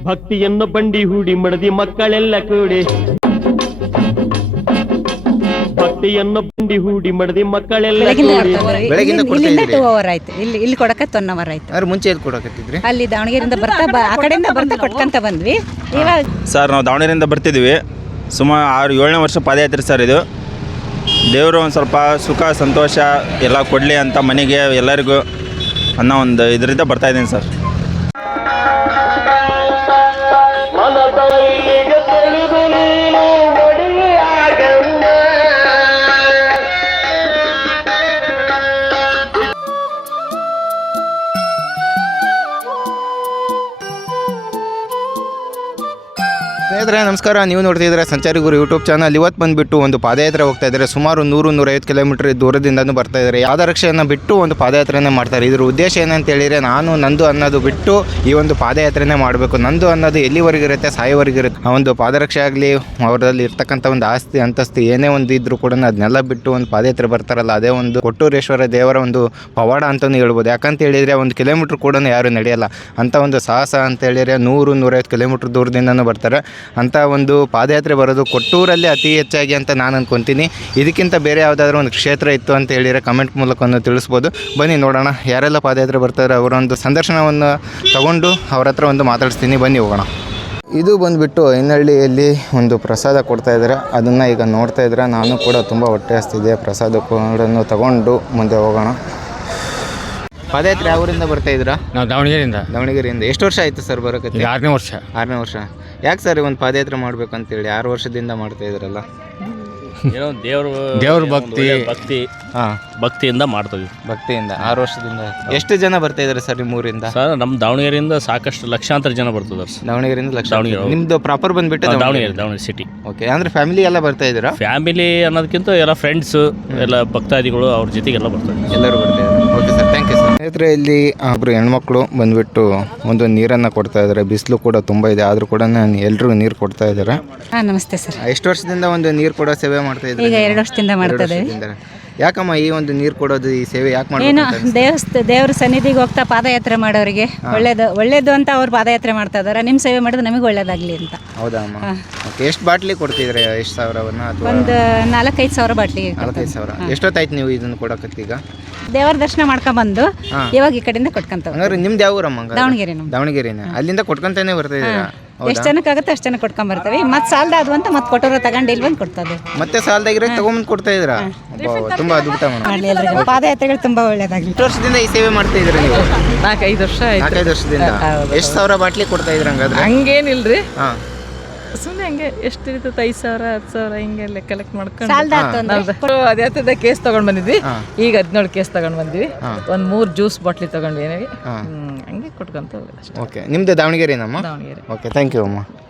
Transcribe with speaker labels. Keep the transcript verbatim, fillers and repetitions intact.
Speaker 1: ಭಕ್ತಿಯನ್ನು ಬಂಡಿ ಹೂಡಿ ಮಡದಿ ಮಕ್ಕಳೆಲ್ಲ ಕೂಡಿ ಭಕ್ತಿಯನ್ನು ಬಂಡಿ ಹೂಡಿ ಮಡದಿ ಮಕ್ಕಳೆಲ್ಲ
Speaker 2: ಬೆಳಗಿಂದ ಟೂ ಅವರ್ ಆಯ್ತು. ಇಲ್ಲಿ ಇಲ್ಲಿ ಕೊಡಕತ್ತ ಒನ್ ಅವರ್ ಆಯ್ತು.
Speaker 3: ಅದ್ರ ಮುಂಚೆ ಎಲ್ಲಿ ಕೊಡಕತ್ತಿದ್ರಿ?
Speaker 2: ಅಲ್ಲಿ ದಾವಣಗೆರೆಯಿಂದ ಬರ್ತಾ ಆ ಕಡೆಯಿಂದ ಬರ್ತಾ ಕೊಟ್ಕೊಂತ ಬಂದ್ವಿ. ಇವಾಗ
Speaker 4: ಸರ್ ನಾವು ದಾವಣಗೆರೆಯಿಂದ ಬರ್ತಿದ್ವಿ. ಸುಮಾರು ಆರು ಏಳನೇ ವರ್ಷ ಪಾದಯಾತ್ರೆ ಸರ್ ಇದು. ದೇವರು ಒಂದು ಸ್ವಲ್ಪ ಸುಖ ಸಂತೋಷ ಎಲ್ಲ ಕೊಡಲಿ ಅಂತ ಮನೆಗೆ ಎಲ್ಲರಿಗೂ ಅನ್ನೋ ಒಂದು ಇದರಿಂದ ಬರ್ತಾಯಿದ್ದೀನಿ ಸರ್.
Speaker 3: ಸ್ನೇಹಿತರೆ ನಮಸ್ಕಾರ, ನೀವು ನೋಡ್ತಿದ್ರೆ ಸಂಚಾರಿ ಗುರು ಯೂಟ್ಯೂಬ್ ಚಾನಲ್. ಇವತ್ತು ಬಂದುಬಿಟ್ಟು ಒಂದು ಪಾದಯಾತ್ರೆ ಹೋಗ್ತಾ ಇದ್ದಾರೆ. ಸುಮಾರು ನೂರು ನೂರೈವತ್ತು ಕಿಲೋಮೀಟರ್ ದೂರದಿಂದನೂ ಬರ್ತಾ ಇದ್ದಾರೆ. ಪಾದರಕ್ಷೆಯನ್ನು ಬಿಟ್ಟು ಒಂದು ಪಾದಯಾತ್ರೆನೇ ಮಾಡ್ತಾರೆ. ಇದ್ರ ಉದ್ದೇಶ ಏನಂತ ಹೇಳಿದರೆ, ನಾನು ನಂದು ಅನ್ನೋದು ಬಿಟ್ಟು ಈ ಒಂದು ಪಾದಯಾತ್ರೆನೇ ಮಾಡಬೇಕು. ನಂದು ಅನ್ನೋದು ಎಲ್ಲಿವರೆಗಿರುತ್ತೆ, ಸಾಯೋವರೆಗಿರುತ್ತೆ. ಆ ಒಂದು ಪಾದರಕ್ಷೆ ಆಗಲಿ, ಅವರಲ್ಲಿ ಇರ್ತಕ್ಕಂಥ ಒಂದು ಆಸ್ತಿ ಅಂತಸ್ತು ಏನೇ ಒಂದು ಇದ್ರೂ ಕೂಡ ಅದನ್ನೆಲ್ಲ ಬಿಟ್ಟು ಒಂದು ಪಾದಯಾತ್ರೆ ಬರ್ತಾರಲ್ಲ, ಅದೇ ಒಂದು ಕೊಟ್ಟೂರೇಶ್ವರ ದೇವರ ಒಂದು ಪವಾಡ ಅಂತಲೂ ಹೇಳ್ಬೋದು. ಯಾಕಂತ ಹೇಳಿದರೆ ಒಂದು ಕಿಲೋಮೀಟ್ರ್ ಕೂಡ ಯಾರು ನಡೆಯಲ್ಲ ಅಂಥ ಒಂದು ಸಾಹಸ ಅಂತ ಹೇಳಿದರೆ ನೂರು ನೂರೈವತ್ತು ಕಿಲೋಮೀಟ್ರ್ ದೂರದಿಂದನೂ ಬರ್ತಾರೆ. ಅಂಥ ಒಂದು ಪಾದಯಾತ್ರೆ ಬರೋದು ಕೊಟ್ಟೂರಲ್ಲಿ ಅತಿ ಹೆಚ್ಚಾಗಿ ಅಂತ ನಾನು ಅಂದ್ಕೊತೀನಿ. ಇದಕ್ಕಿಂತ ಬೇರೆ ಯಾವುದಾದ್ರೂ ಒಂದು ಕ್ಷೇತ್ರ ಇತ್ತು ಅಂತ ಹೇಳಿದರೆ ಕಮೆಂಟ್ ಮೂಲಕ ಒಂದು ತಿಳಿಸ್ಬೋದು. ಬನ್ನಿ ನೋಡೋಣ ಯಾರೆಲ್ಲ ಪಾದಯಾತ್ರೆ ಬರ್ತಾರೆ, ಅವರೊಂದು ಸಂದರ್ಶನವನ್ನು ತಗೊಂಡು ಅವ್ರ ಹತ್ರ ಒಂದು ಮಾತಾಡಿಸ್ತೀನಿ. ಬನ್ನಿ ಹೋಗೋಣ. ಇದು ಬಂದುಬಿಟ್ಟು ಐನಹಳ್ಳಿಯಲ್ಲಿ ಒಂದು ಪ್ರಸಾದ ಕೊಡ್ತಾ ಇದ್ದಾರೆ. ಅದನ್ನು ಈಗ ನೋಡ್ತಾ ಇದ್ರೆ ನಾನು ಕೂಡ ತುಂಬ ಹೊಟ್ಟೆ ಹಸ್ತಿದೆ. ಪ್ರಸಾದ ಕೂಡ ತಗೊಂಡು ಮುಂದೆ ಹೋಗೋಣ. ಪಾದಯಾತ್ರೆ ಯಾವ ಊರಿಂದ ಬರ್ತಾ ಇದ್ದೀರಾ?
Speaker 5: ನಾವು ದಾವಣಗೆರೆಯಿಂದ.
Speaker 3: ದಾವಣಗೆರೆಯಿಂದ ಎಷ್ಟು ವರ್ಷ ಆಯಿತು ಸರ್ ಬರೋಕ್ಕೆ?
Speaker 5: ಆರನೇ ವರ್ಷ.
Speaker 3: ಆರನೇ ವರ್ಷ. ಯಾಕೆ ಸರ್ ಒಂದು ಪಾದಯಾತ್ರೆ ಮಾಡಬೇಕು ಅಂತೇಳಿ ಆರು ವರ್ಷದಿಂದ ಮಾಡ್ತಾ ಇದ್ರಲ್ಲ?
Speaker 6: ಏನೋ ದೇವರು
Speaker 5: ದೇವ್ರ ಭಕ್ತಿ
Speaker 6: ಭಕ್ತಿ
Speaker 3: ಹಾಂ
Speaker 6: ಭಕ್ತಿಯಿಂದ ಮಾಡ್ತೀವಿ.
Speaker 3: ಭಕ್ತಿಯಿಂದ ಆರು ವರ್ಷದಿಂದ. ಎಷ್ಟು ಜನ ಬರ್ತಾ ಇದ್ದಾರೆ ಸರ್ ನಿಮ್ಮೂರಿಂದ?
Speaker 6: ಸರ್ ನಮ್ಮ ದಾವಣಗೆರೆಯಿಂದ ಸಾಕಷ್ಟು ಲಕ್ಷಾಂತರ ಜನ ಬರ್ತಿದ್ದಾರೆ ಸರ್.
Speaker 3: ದಾವಣಗೆರೆಯಿಂದ ಲಕ್ಷ.
Speaker 6: ದಾವಣಗೆರೆ.
Speaker 3: ನಿಮ್ಮದು ಪ್ರಾಪರ್ ಬಂದುಬಿಟ್ಟು
Speaker 6: ದಾವಣಗೆರೆ ದಾವಣಗೆರೆ ಸಿಟಿ.
Speaker 3: ಓಕೆ, ಅಂದರೆ ಫ್ಯಾಮಿಲಿ ಎಲ್ಲ ಬರ್ತಾ ಇದ್ದೀರಾ?
Speaker 6: ಫ್ಯಾಮಿಲಿ ಅನ್ನೋದಕ್ಕಿಂತ ಎಲ್ಲ ಫ್ರೆಂಡ್ಸು ಎಲ್ಲ ಭಕ್ತಾದಿಗಳು ಅವ್ರ ಜೊತೆಗೆಲ್ಲ ಬರ್ತಾರೆ.
Speaker 3: ಎಲ್ಲರೂ ಬರ್ತಾ ಇದ್ದಾರೆ. Okay sir, thank you sir. ಸ್ನೇಹಿತರೆ, ಇಲ್ಲಿ ಒಬ್ಬರು ಹೆಣ್ಮಕ್ಳು ಬಂದುಬಿಟ್ಟು ಒಂದು ನೀರನ್ನು ಕೊಡ್ತಾ ಇದ್ದಾರೆ. ಬಿಸಿಲು ಕೂಡ ತುಂಬ ಇದೆ, ಆದರೂ ಕೂಡ ಎಲ್ಲರೂ ನೀರು ಕೊಡ್ತಾ ಇದ್ದಾರೆ.
Speaker 2: ಹಾಂ, ನಮಸ್ತೆ ಸರ್.
Speaker 3: ಎಷ್ಟು ವರ್ಷದಿಂದ ಒಂದು ನೀರು ಕೊಡೋ ಸೇವೆ ಮಾಡ್ತಾ ಇದ್ದಾರೆ?
Speaker 2: ಈಗ ಎರಡು ವರ್ಷದಿಂದ ಮಾಡ್ತಾ ಇದ್ದೀವಿ.
Speaker 3: ಯಾಕಮ್ಮ ಈ ಒಂದು ನೀರು ಕೊಡೋದು, ಈ ಸೇವೆ ಯಾಕೆ ಮಾಡ್ತಾರೆ?
Speaker 2: ಏನು ದೇವಸ್ಥ ದೇವ್ರ ಸನ್ನಿಧಿಗೆ ಹೋಗ್ತಾ ಪಾದಯಾತ್ರೆ ಮಾಡೋರಿಗೆ ಒಳ್ಳೇದು ಒಳ್ಳೇದು ಅಂತ ಅವ್ರು ಪಾದಯಾತ್ರೆ ಮಾಡ್ತಾ ಇದ್ದಾರೆ. ನಿಮ್ಮ ಸೇವೆ ಮಾಡಿದ್ರೆ ನಮಗೆ ಒಳ್ಳೇದಾಗಲಿ ಅಂತ.
Speaker 3: ಹೌದಾ ಅಮ್ಮ? ಓಕೆ, ಎಷ್ಟು ಬಾಟ್ಲಿ ಕೊಡ್ತಿದ್ರೆ? ಎಷ್ಟು ಸಾವಿರವನ್ನ? ಅಥವಾ
Speaker 2: ಒಂದು ನಾಲ್ಕೈದು ಸಾವಿರ ಬಾಟ್ಲಿ.
Speaker 3: ನಾಲ್ಕೈದು ಸಾವಿರ. ಎಷ್ಟೊತ್ತಾಯ್ತು ನೀವು ಇದನ್ನು ಕೊಡಕತ್ತೀಗ?
Speaker 2: ದೇವರ ದರ್ಶನ ಮಾಡ್ಕೊಂಡ್ಬಂದು ಇವಾಗ ಈ ಕಡೆಯಿಂದ ಕೊಟ್ಕೊಂತ.
Speaker 3: ಹಂಗಾರೆ ನಿಮ್ದು ಯಾವ ಊರಮ್ಮ?
Speaker 2: ದಾವಣಗೆರೆ. ನಮ್ಮ
Speaker 3: ದಾವಣಗೆರೆನೇ. ಅಲ್ಲಿಂದ ಕೊಟ್ಕೊಂತಾನೆ ಬರ್ತಾ ಇದ್ದೀರಾ?
Speaker 2: ಎಷ್ಟು ಜನಕ್ಕೆ ಆಗುತ್ತೆ ಅಷ್ಟು ಜನಕ್ಕೆ ಕೊಟ್ಕೊಂಡ್ ಬರ್ತೀವಿ. ಮತ್ತೆ ಸಾಲದಾದ್ವು ಅಂತ ಮತ್ತೆ ಕೊಟ್ಟೋರು ತಗೊಂಡು ಇಲ್ಲಿ ಬಂದು ಕೊಡ್ತದೆ.
Speaker 3: ಮತ್ತೆ ಸಾಲದಾಗಿರೋ ತಗೊಂಬಂದು ಕೊಡ್ತಾ ಇದ್ದೀರಾ? ತುಂಬಾ ಅದ್ಭುತ ಮೇಡಮ್.
Speaker 2: ಪಾದಯಾತ್ರೆಗಳು ತುಂಬಾ ಒಳ್ಳೇದಾಗಲಿ.
Speaker 3: ಎಷ್ಟು ವರ್ಷದಿಂದ ಈ ಸೇವೆ ಮಾಡ್ತಾ ಇದ್ದೀರಾ ನೀವು?
Speaker 7: ನಾಲ್ಕೈದು ವರ್ಷ
Speaker 3: ನಾಲ್ಕೈದು ವರ್ಷದಿಂದ. ಎಷ್ಟು ಸಾವಿರ ಬಾಟ್ಲಿ ಕೊಡ್ತಾ ಇದ್ರ ಹಂಗಾದ್ರೆ?
Speaker 7: ಹಂಗೇನಿಲ್ರಿ,
Speaker 3: ಹಾಂ,
Speaker 7: ಸುಮ್ಮನೆ ಹಂಗೆ ಎಷ್ಟು ಇರ್ತದೆ, ಐದು ಸಾವಿರ ಹತ್ತು ಸಾವಿರ ಹಿಂಗೆಲ್ಲ ಕಲೆಕ್ಟ್ ಮಾಡ್ಕೊಂಡು ಅದೇ ಕೇಸ್ ತಗೊಂಡ್ ಬಂದಿದ್ವಿ. ಈಗ ಹದಿನೇಳು ಕೇಸ್ ತಗೊಂಡ್ ಬಂದ್ವಿ. ಒಂದ್ ಮೂರ್ ಜ್ಯೂಸ್ ಬಾಟ್ಲಿ ತಗೊಂಡ್ವಿ. ಹಂಗೆ ಕೊಟ್ಕೊಂತ ಹೋಗೋದು.
Speaker 3: ಓಕೆ, ನಿಮ್ದು ದಾವಣಗೆರೆನಮ್ಮ?
Speaker 7: ದಾವಣಗೆರೆ.
Speaker 3: ಓಕೆ, ಥ್ಯಾಂಕ್ ಯು ಅಮ್ಮ.